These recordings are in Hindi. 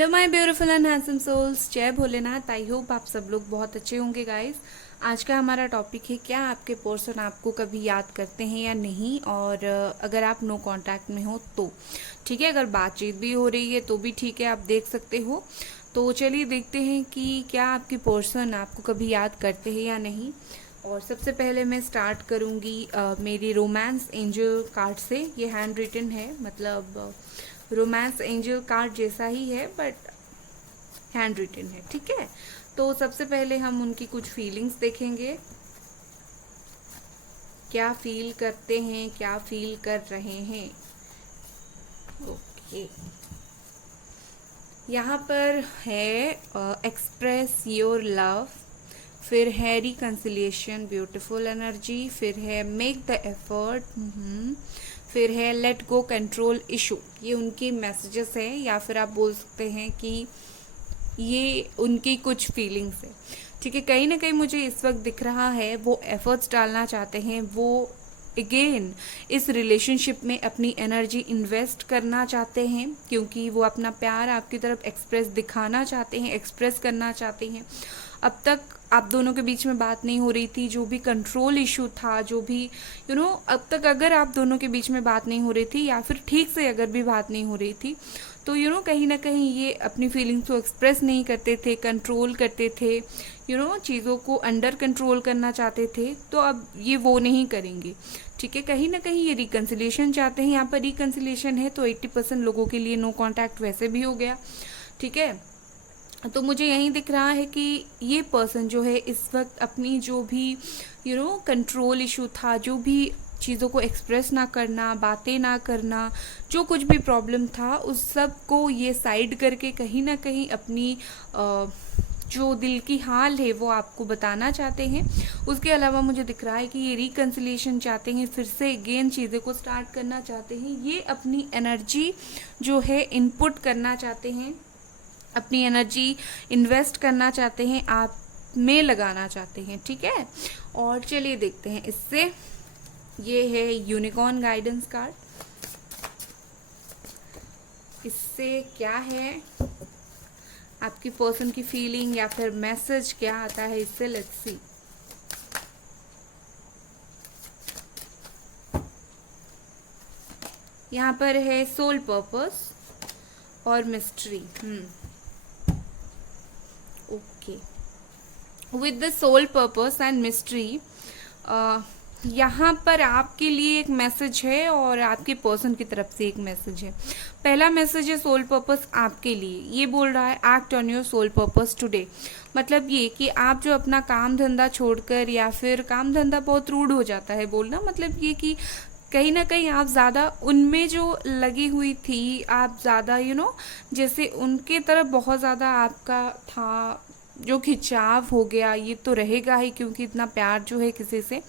Hello my beautiful and handsome souls, जय भोलेनाथ। आई होप आप सब लोग बहुत अच्छे होंगे गाइस। आज का हमारा टॉपिक है, क्या आपके पर्सन आपको कभी याद करते हैं या नहीं, और अगर आप नो कांटेक्ट में हो तो ठीक है, अगर बातचीत भी हो रही है तो भी ठीक है, आप देख सकते हो। तो चलिए देखते हैं कि क्या आपके पर्सन आपको कभी याद करते हैं या नहीं। और सबसे पहले मैं स्टार्ट करूँगी मेरी रोमांस एंजल कार्ड से। ये हैंड रिटन है, मतलब रोमांस एंजल कार्ड जैसा ही है बट हैंड रिटन है, ठीक है। तो सबसे पहले हम उनकी कुछ फीलिंग्स देखेंगे, क्या फील करते हैं, क्या फील कर रहे हैं। ओके, यहाँ पर है एक्सप्रेस योर लव, फिर है रिकन्सिलिएशन, ब्यूटीफुल एनर्जी, फिर है मेक द एफर्ट, फिर है लेट गो, कंट्रोल इशू। ये उनकी मैसेजेस हैं, या फिर आप बोल सकते हैं कि ये उनकी कुछ फीलिंग्स है, ठीक है। कहीं ना कहीं मुझे इस वक्त दिख रहा है वो एफर्ट्स डालना चाहते हैं, वो अगेन इस रिलेशनशिप में अपनी एनर्जी इन्वेस्ट करना चाहते हैं, क्योंकि वो अपना प्यार आपकी तरफ एक्सप्रेस दिखाना चाहते हैं, एक्सप्रेस करना चाहते हैं। अब तक आप दोनों के बीच में बात नहीं हो रही थी, जो भी कंट्रोल इशू था, जो भी अब तक अगर आप दोनों के बीच में बात नहीं हो रही थी, या फिर ठीक से अगर भी बात नहीं हो रही थी, तो कहीं ना कहीं ये अपनी फीलिंग्स को एक्सप्रेस नहीं करते थे, कंट्रोल करते थे, चीज़ों को अंडर कंट्रोल करना चाहते थे। तो अब ये वो नहीं करेंगे, ठीक है। कहीं ना कहीं ये रिकन्सिलिएशन चाहते हैं। यहाँ पर रिकन्सिलिएशन है तो 80% लोगों के लिए नो कांटेक्ट वैसे भी हो गया, ठीक है। तो मुझे यही दिख रहा है कि ये पर्सन जो है इस वक्त अपनी जो भी कंट्रोल इशू था, जो भी चीज़ों को एक्सप्रेस ना करना, बातें ना करना, जो कुछ भी प्रॉब्लम था, उस सब को ये साइड करके कहीं ना कहीं अपनी जो दिल की हाल है वो आपको बताना चाहते हैं। उसके अलावा मुझे दिख रहा है कि ये रिकन्सिलिएशन चाहते हैं, फिर से अगेन चीज़ें को स्टार्ट करना चाहते हैं। ये अपनी एनर्जी जो है इनपुट करना चाहते हैं, अपनी एनर्जी इन्वेस्ट करना चाहते हैं, आप में लगाना चाहते हैं, ठीक है। और चलिए देखते हैं इससे। ये है यूनिकॉर्न गाइडेंस कार्ड। इससे क्या है आपकी पर्सन की फीलिंग या फिर मैसेज क्या आता है इससे, लेट्स सी। यहाँ पर है सोल पर्पस और mystery. Okay, with the soul purpose and mystery, यहाँ पर आपके लिए एक मैसेज है और आपके पर्सन की तरफ से एक मैसेज है। पहला मैसेज है सोल पर्पस आपके लिए, ये बोल रहा है act on your soul purpose today. मतलब ये कि आप जो अपना काम धंधा छोड़कर, या फिर काम धंधा बहुत रूड हो जाता है बोलना, मतलब ये कि कहीं ना कहीं आप ज़्यादा उनमें जो लगी हुई थी, आप ज़्यादा जैसे उनके तरफ बहुत ज़्यादा आपका था, जो खिंचाव हो गया, ये तो रहेगा ही, क्योंकि इतना प्यार जो है किसी से,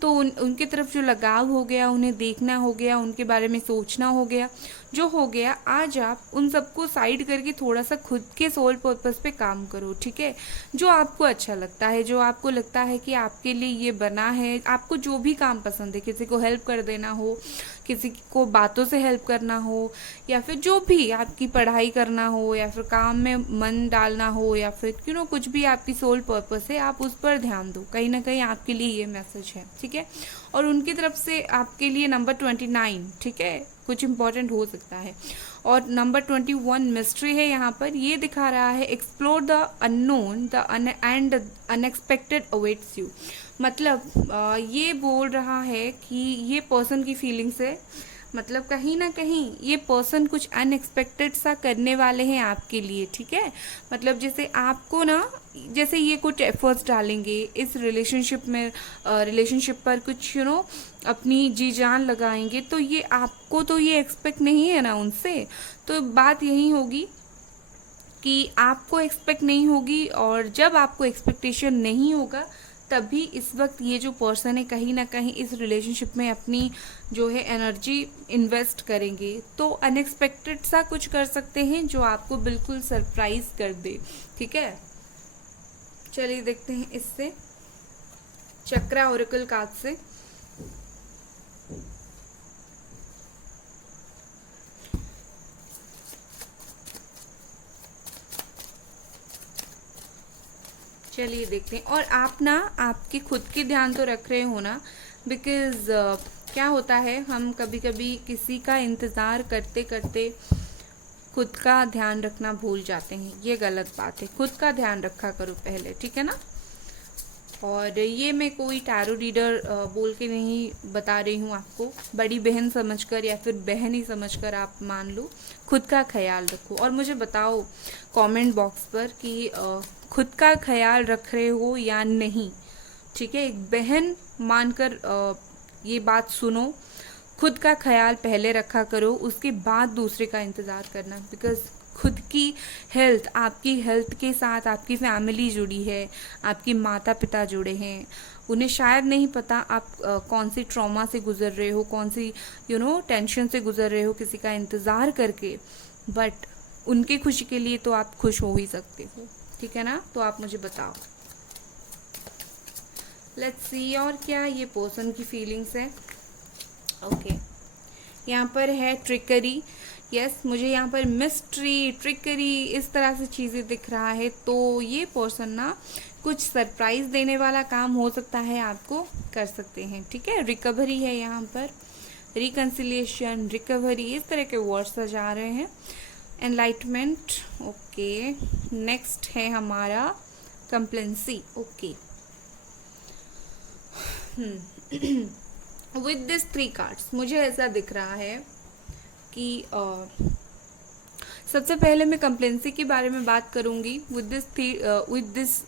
तो उनकी तरफ जो लगाव हो गया, उन्हें देखना हो गया, उनके बारे में सोचना हो गया, जो हो गया, आज आप उन सबको साइड करके थोड़ा सा खुद के सोल पर्पस पे काम करो, ठीक है। जो आपको अच्छा लगता है, जो आपको लगता है कि आपके लिए ये बना है, आपको जो भी काम पसंद है, किसी को हेल्प कर देना हो, किसी को बातों से हेल्प करना हो, या फिर जो भी आपकी पढ़ाई करना हो, या फिर काम में मन डालना हो, या फिर कुछ भी आपकी सोल पर्पस है, आप उस पर ध्यान दो। कहीं ना कहीं आपके लिए ये मैसेज है, ठीक है। और उनकी तरफ से आपके लिए नंबर 29, ठीक है, कुछ इंपॉर्टेंट हो सकता है। और नंबर 21 मिस्ट्री है। यहाँ पर ये दिखा रहा है explore the unknown the end unexpected awaits you. मतलब ये बोल रहा है कि ये पर्सन की फीलिंग्स है, मतलब कहीं ना कहीं ये पर्सन कुछ अनएक्सपेक्टेड सा करने वाले हैं आपके लिए, ठीक है। मतलब जैसे आपको जैसे ये कुछ एफर्ट्स डालेंगे इस रिलेशनशिप में, रिलेशनशिप पर कुछ अपनी जी जान लगाएंगे, तो ये आपको तो ये एक्सपेक्ट नहीं है ना उनसे। तो बात यही होगी कि आपको एक्सपेक्ट नहीं होगी, और जब आपको एक्सपेक्टेशन नहीं होगा तभी इस वक्त ये जो पर्सन है कहीं ना कहीं इस रिलेशनशिप में अपनी जो है एनर्जी इन्वेस्ट करेंगे। तो अनएक्सपेक्टेड सा कुछ कर सकते हैं जो आपको बिल्कुल सरप्राइज कर दे, ठीक है। चलिए देखते हैं इससे, चक्रा ओरेकल कार्ड से। चलिए देखते हैं। और आप ना आपके खुद के ध्यान तो रख रहे हो ना, बिकॉज क्या होता है, हम कभी कभी किसी का इंतज़ार करते करते खुद का ध्यान रखना भूल जाते हैं। ये गलत बात है, खुद का ध्यान रखा करो पहले, ठीक है ना। और ये मैं कोई टैरो रीडर बोल के नहीं बता रही हूँ आपको, बड़ी बहन समझकर या फिर बहन ही समझकर आप मान लो। खुद का ख्याल रखो और मुझे बताओ कमेंट बॉक्स पर कि खुद का ख्याल रख रहे हो या नहीं, ठीक है। एक बहन मानकर ये बात सुनो, खुद का ख्याल पहले रखा करो, उसके बाद दूसरे का इंतज़ार करना। बिकॉज खुद की हेल्थ, आपकी हेल्थ के साथ आपकी फैमिली जुड़ी है, आपके माता पिता जुड़े हैं। उन्हें शायद नहीं पता आप कौन सी ट्रॉमा से गुजर रहे हो, कौन सी टेंशन से गुजर रहे हो किसी का इंतज़ार करके, बट उनकी खुशी के लिए तो आप खुश हो ही सकते हो, ठीक है ना। तो आप मुझे बताओ, लेट्स सी। और क्या ये पर्सन की फीलिंग्स है। ओके, यहाँ पर है ट्रिकरी। यस, मुझे यहाँ पर मिस्ट्री, ट्रिकरी इस तरह से चीज़ें दिख रहा है। तो ये पर्सन ना कुछ सरप्राइज देने वाला काम हो सकता है, आपको कर सकते हैं, ठीक है। रिकवरी है यहाँ पर, रिकन्सिलिएशन, रिकवरी, इस तरह के वर्ड्स आ रहे हैं। Enlightenment, okay. नेक्स्ट है हमारा कंप्लेंसी, ओके। विद दिस 3 कार्ड्स मुझे ऐसा दिख रहा है कि सबसे पहले मैं कंप्लेंसी के बारे में बात करूंगी। विद दिस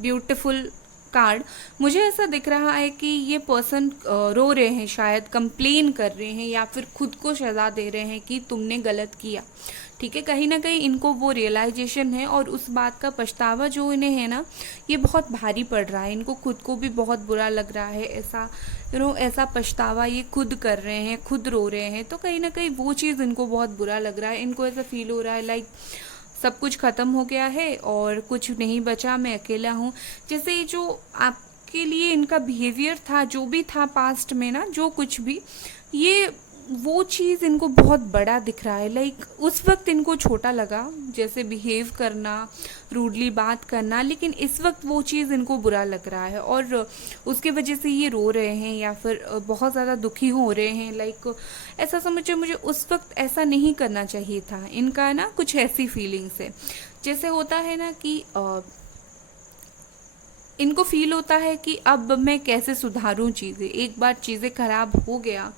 ब्यूटीफुल कार्ड मुझे ऐसा दिख रहा है कि ये पर्सन रो रहे हैं, शायद कंप्लेन कर रहे हैं या फिर खुद को सजा दे रहे हैं कि तुमने गलत किया, ठीक है। कहीं ना कहीं इनको वो रियलाइजेशन है और उस बात का पछतावा जो इन्हें है ना, ये बहुत भारी पड़ रहा है। इनको खुद को भी बहुत बुरा लग रहा है, ऐसा ऐसा पछतावा ये खुद कर रहे हैं, खुद रो रहे हैं। तो कहीं ना कहीं वो चीज़ इनको बहुत बुरा लग रहा है। इनको ऐसा फील हो रहा है लाइक सब कुछ ख़त्म हो गया है और कुछ नहीं बचा, मैं अकेला हूँ। जैसे जो आपके लिए इनका बिहेवियर था, जो भी था पास्ट में ना, जो कुछ भी, ये वो चीज़ इनको बहुत बड़ा दिख रहा है। लाइक उस वक्त इनको छोटा लगा, जैसे बिहेव करना, रूडली बात करना, लेकिन इस वक्त वो चीज़ इनको बुरा लग रहा है और उसके वजह से ये रो रहे हैं या फिर बहुत ज़्यादा दुखी हो रहे हैं। लाइक ऐसा समझो, मुझे उस वक्त ऐसा नहीं करना चाहिए था, इनका ना कुछ ऐसी फीलिंग्स है। जैसे होता है ना कि इनको फील होता है कि अब मैं कैसे सुधारूं चीज़ें, एक बार चीज़ें खराब हो गया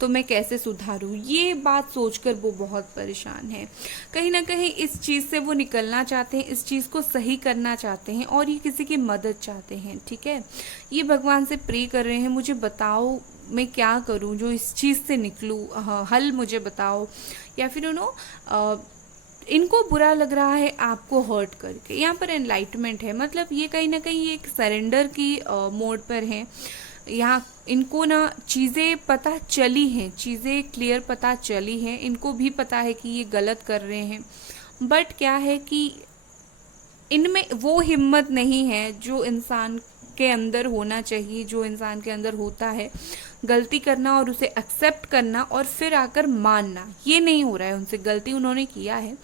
तो मैं कैसे सुधारूं, ये बात सोचकर वो बहुत परेशान है। कहीं ना कहीं इस चीज़ से वो निकलना चाहते हैं, इस चीज़ को सही करना चाहते हैं और ये किसी की मदद चाहते हैं, ठीक है। ये भगवान से प्रे कर रहे हैं, मुझे बताओ मैं क्या करूं जो इस चीज़ से निकलूं, हल मुझे बताओ। या फिर इनको बुरा लग रहा है आपको हर्ट करके। यहाँ पर एनलाइटमेंट है, मतलब ये कहीं ना कहीं एक सरेंडर की मोड पर है। यहाँ इनको ना चीज़ें पता चली हैं, चीज़ें क्लियर पता चली हैं, इनको भी पता है कि ये गलत कर रहे हैं। बट क्या है कि इनमें वो हिम्मत नहीं है जो इंसान के अंदर होना चाहिए, जो इंसान के अंदर होता है, गलती करना और उसे एक्सेप्ट करना और फिर आकर मानना। ये नहीं हो रहा है उनसे। गलती उन्होंने किया है,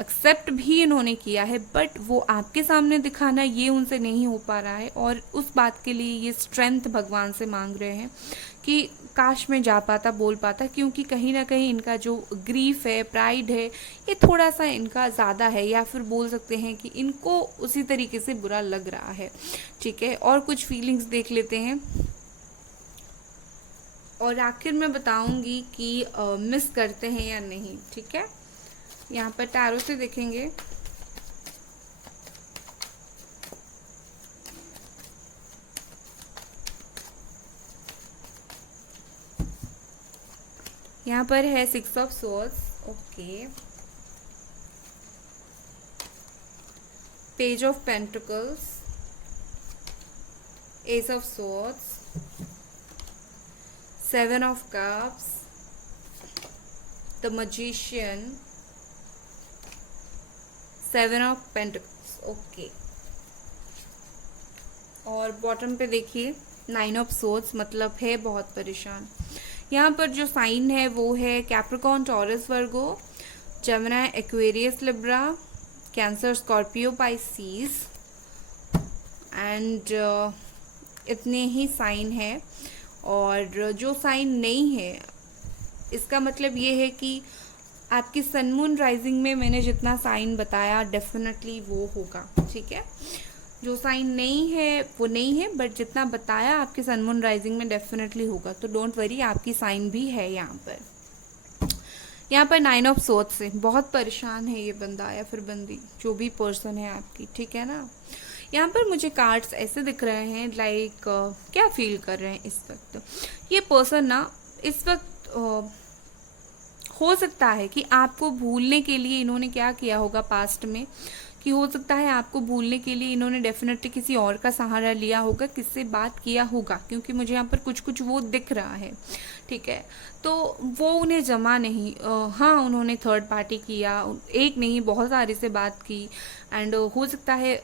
एक्सेप्ट भी इन्होंने किया है, बट वो आपके सामने दिखाना ये उनसे नहीं हो पा रहा है। और उस बात के लिए ये स्ट्रेंथ भगवान से मांग रहे हैं कि काश मैं जा पाता, बोल पाता, क्योंकि कहीं ना कहीं इनका जो ग्रीफ है, प्राइड है, ये थोड़ा सा इनका ज़्यादा है, या फिर बोल सकते हैं कि इनको उसी तरीके से बुरा लग रहा है, ठीक है। और कुछ फीलिंग्स देख लेते हैं और आखिर में बताऊंगी कि मिस करते हैं या नहीं, ठीक है। यहाँ पर टैरो से देखेंगे। यहाँ पर है 6 of swords, okay. Page of pentacles, S of swords, 7 of cups, the magician, 7 of pentacles, okay. और बॉटम पे देखिए 9 ऑफ स्वॉर्ड्स, मतलब है बहुत परेशान। यहाँ पर जो साइन है वो है Capricorn, taurus, Virgo, Gemini, Aquarius, Libra, cancer, Scorpio, Pisces, and इतने ही साइन है। और जो साइन नहीं है इसका मतलब ये है कि आपकी सन मून राइजिंग में मैंने जितना साइन बताया डेफिनेटली वो होगा, ठीक है। जो साइन नहीं है वो नहीं है, बट जितना बताया आपके सन मून राइजिंग में डेफिनेटली होगा। तो डोंट वरी, आपकी साइन भी है यहाँ पर। यहाँ पर 9 ऑफ सोर्ड्स से बहुत परेशान है ये बंदा या फिर बंदी, जो भी पर्सन है आपकी, ठीक है ना। यहाँ पर मुझे कार्ड्स ऐसे दिख रहे हैं लाइक क्या फील कर रहे हैं इस वक्त ये पर्सन ना। इस वक्त हो सकता है कि आपको भूलने के लिए इन्होंने क्या किया होगा पास्ट में, कि हो सकता है आपको भूलने के लिए इन्होंने डेफिनेटली किसी और का सहारा लिया होगा, किससे बात किया होगा, क्योंकि मुझे यहाँ पर कुछ कुछ वो दिख रहा है, ठीक है। तो वो उन्हें जमा नहीं, हाँ उन्होंने थर्ड पार्टी किया, एक नहीं बहुत सारे से बात की, एंड हो सकता है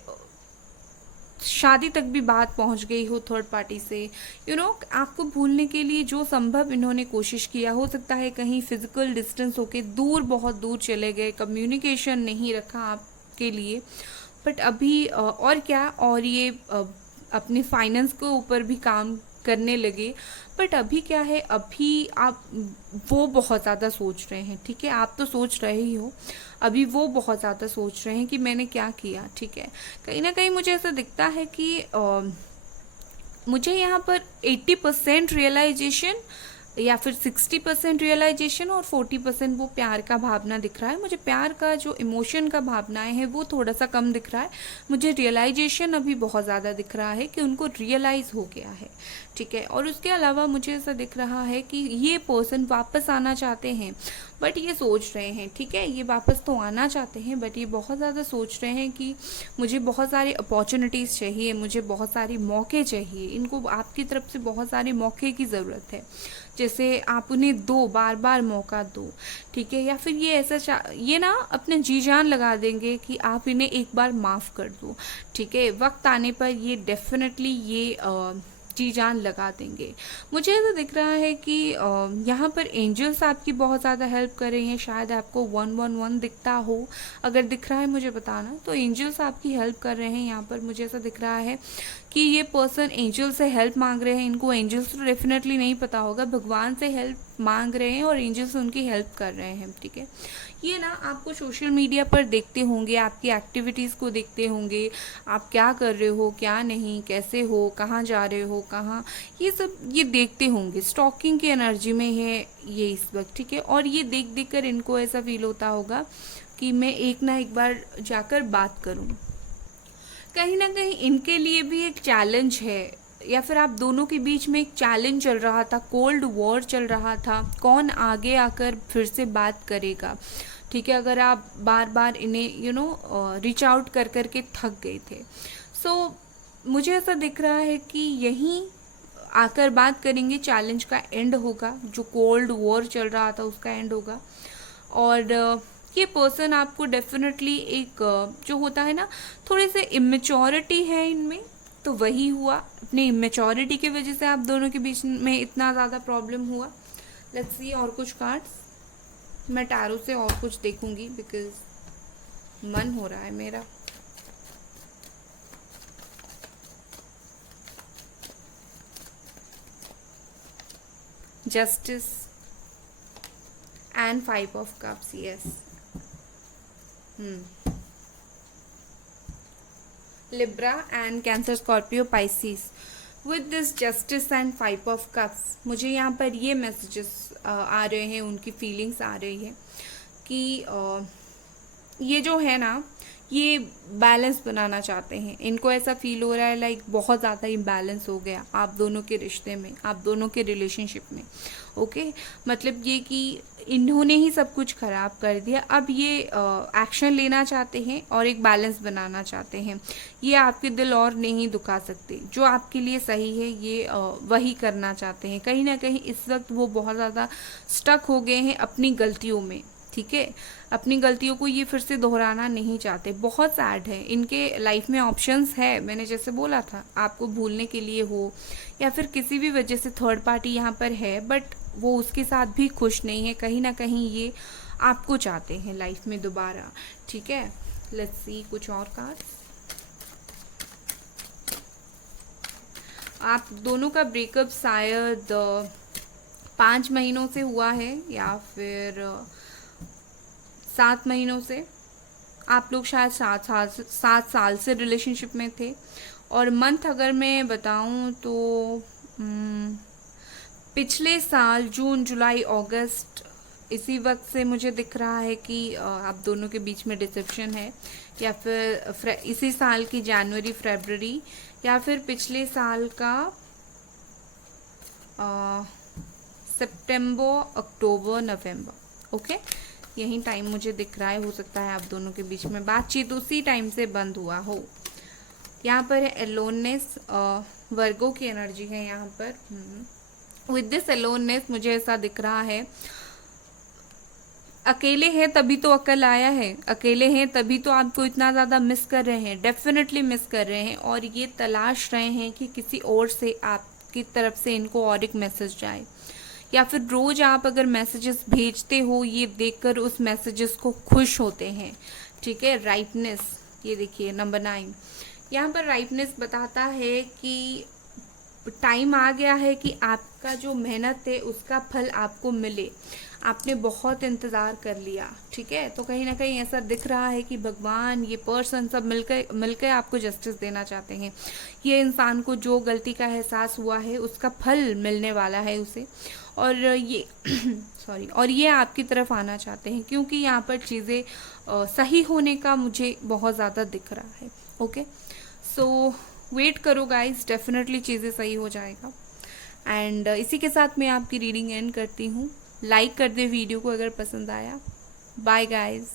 शादी तक भी बात पहुंच गई हो थर्ड पार्टी से। आपको भूलने के लिए जो संभव इन्होंने कोशिश किया, हो सकता है कहीं फिजिकल डिस्टेंस होके दूर, बहुत दूर चले गए, कम्युनिकेशन नहीं रखा आपके लिए। बट अभी और क्या, और ये अपने फाइनेंस के ऊपर भी काम करने लगे। बट अभी क्या है, अभी आप वो बहुत ज़्यादा सोच रहे हैं, ठीक है। आप तो सोच रहे ही हो, अभी वो बहुत ज़्यादा सोच रहे हैं कि मैंने क्या किया, ठीक है। कहीं ना कहीं मुझे ऐसा दिखता है कि मुझे यहाँ पर 80% रियलाइजेशन या फिर 60% रियलाइजेशन और 40% वो प्यार का भावना दिख रहा है। मुझे प्यार का जो इमोशन का भावनाएं है वो थोड़ा सा कम दिख रहा है। मुझे रियलाइजेशन अभी बहुत ज़्यादा दिख रहा है कि उनको रियलाइज़ हो गया है, ठीक है। और उसके अलावा मुझे ऐसा दिख रहा है कि ये पर्सन वापस आना चाहते हैं, बट ये सोच रहे हैं, ठीक है। ये वापस तो आना चाहते हैं, बट ये बहुत ज़्यादा सोच रहे हैं कि मुझे बहुत सारी अपॉर्चुनिटीज़ चाहिए, मुझे बहुत सारे मौके चाहिए। इनको आपकी तरफ से बहुत सारे मौके की ज़रूरत है, जैसे आप उन्हें दो, बार बार मौका दो, ठीक है। या फिर ये ऐसा ये ना अपने जी जान लगा देंगे कि आप इन्हें एक बार माफ़ कर दो, ठीक है। वक्त आने पर ये डेफिनेटली ये जी जान लगा देंगे। मुझे ऐसा दिख रहा है कि यहाँ पर एंजल्स आपकी बहुत ज़्यादा हेल्प कर रही हैं। शायद आपको 111 दिखता हो, अगर दिख रहा है मुझे बताना। तो एंजल्स आपकी हेल्प कर रहे हैं यहाँ पर। मुझे ऐसा दिख रहा है कि ये पर्सन एंजल से हेल्प मांग रहे हैं। इनको एंजल्स तो डेफिनेटली नहीं पता होगा, भगवान से हेल्प मांग रहे हैं और एंजल्स उनकी हेल्प कर रहे हैं, ठीक है। ये ना आपको सोशल मीडिया पर देखते होंगे, आपकी एक्टिविटीज़ को देखते होंगे, आप क्या कर रहे हो, क्या नहीं, कैसे हो, कहाँ जा रहे हो, कहाँ, ये सब ये देखते होंगे। स्टॉकिंग की एनर्जी में है ये इस वक्त, ठीक है। और ये देख देख कर इनको ऐसा फील होता होगा कि मैं एक ना एक बार जाकर बात करूं। कहीं ना कहीं इनके लिए भी एक चैलेंज है, या फिर आप दोनों के बीच में एक चैलेंज चल रहा था, कोल्ड वॉर चल रहा था, कौन आगे आकर फिर से बात करेगा, ठीक है। अगर आप बार बार इन्हें रीच आउट कर करके थक गए थे, सो मुझे ऐसा दिख रहा है कि यहीं आकर बात करेंगे, चैलेंज का एंड होगा, जो कोल्ड वॉर चल रहा था उसका एंड होगा। और ये पर्सन आपको डेफिनेटली एक जो होता है ना, थोड़े से इमेच्योरिटी है इनमें, तो वही हुआ। अपनी इमेच्योरिटी की वजह से आप दोनों के बीच में इतना ज़्यादा प्रॉब्लम हुआ। लेट्स सी और कुछ कार्ड्स। मैं टैरो से और कुछ देखूंगी बिकॉज मन हो रहा है मेरा। Justice and 5 of cups, yes. Libra and cancer, Scorpio, Pisces. With this justice and 5 of cups, मुझे यहाँ पर ये मैसेजेस आ रहे हैं, उनकी फीलिंग्स आ रही है कि ये जो है ना, ये बैलेंस बनाना चाहते हैं। इनको ऐसा फील हो रहा है लाइक बहुत ज़्यादा इम्बैलेंस हो गया आप दोनों के रिश्ते में, आप दोनों के रिलेशनशिप में, ओके। मतलब ये कि इन्होंने ही सब कुछ खराब कर दिया। अब ये एक्शन लेना चाहते हैं और एक बैलेंस बनाना चाहते हैं। ये आपके दिल और नहीं दुखा सकते। जो आपके लिए सही है ये वही करना चाहते हैं। कहीं ना कहीं इस वक्त वो बहुत ज़्यादा स्टक हो गए हैं अपनी गलतियों में, ठीक है। अपनी गलतियों को ये फिर से दोहराना नहीं चाहते। बहुत सैड है। इनके लाइफ में ऑप्शंस है, मैंने जैसे बोला था, आपको भूलने के लिए हो या फिर किसी भी वजह से थर्ड पार्टी यहाँ पर है, बट वो उसके साथ भी खुश नहीं है। कहीं ना कहीं ये आपको चाहते हैं लाइफ में दोबारा, ठीक है। लेट्स सी कुछ और कार्ड्स। आप दोनों का ब्रेकअप शायद 5 महीनों से हुआ है या फिर 7 महीनों से। आप लोग शायद 7 साल से रिलेशनशिप में थे। और मंथ अगर मैं बताऊं तो हम्म, पिछले साल जून जुलाई अगस्त इसी वक्त से मुझे दिख रहा है कि आप दोनों के बीच में डिसेप्शन है, या फिर इसी साल की जनवरी फरवरी, या फिर पिछले साल का सितंबर अक्टूबर नवंबर। ओके, यही टाइम मुझे दिख रहा है। हो सकता है आप दोनों के बीच में बातचीत उसी टाइम से बंद हुआ हो। यहाँ पर है एलोननेस, वर्गो की एनर्जी है यहाँ पर। विद दिस एलोननेस मुझे ऐसा दिख रहा है, अकेले हैं तभी तो अकल आया है, अकेले हैं तभी तो आपको इतना ज़्यादा मिस कर रहे हैं, डेफिनेटली मिस कर रहे हैं। और ये तलाश रहे हैं कि किसी और से आपकी तरफ से इनको और एक मैसेज जाए, या फिर रोज आप अगर मैसेजेस भेजते हो ये देखकर उस मैसेजेस को खुश होते हैं। ठीक है, राइटनेस, ये देखिए नंबर 9 यहाँ पर राइटनेस बताता है कि टाइम आ गया है कि आपका जो मेहनत है उसका फल आपको मिले। आपने बहुत इंतज़ार कर लिया, ठीक है, तो कहीं ना कहीं ऐसा दिख रहा है कि भगवान, ये पर्सन सब मिलकर आपको जस्टिस देना चाहते हैं। ये इंसान को जो गलती का एहसास हुआ है उसका फल मिलने वाला है उसे, और ये सॉरी, और ये आपकी तरफ आना चाहते हैं, क्योंकि यहाँ पर चीज़ें सही होने का मुझे बहुत ज़्यादा दिख रहा है। ओके, सो वेट करो गाइस, डेफिनेटली चीज़ें सही हो जाएगा। एंड इसी के साथ मैं आपकी रीडिंग एंड करती हूँ। लाइक कर दे वीडियो को अगर पसंद आया। Bye guys.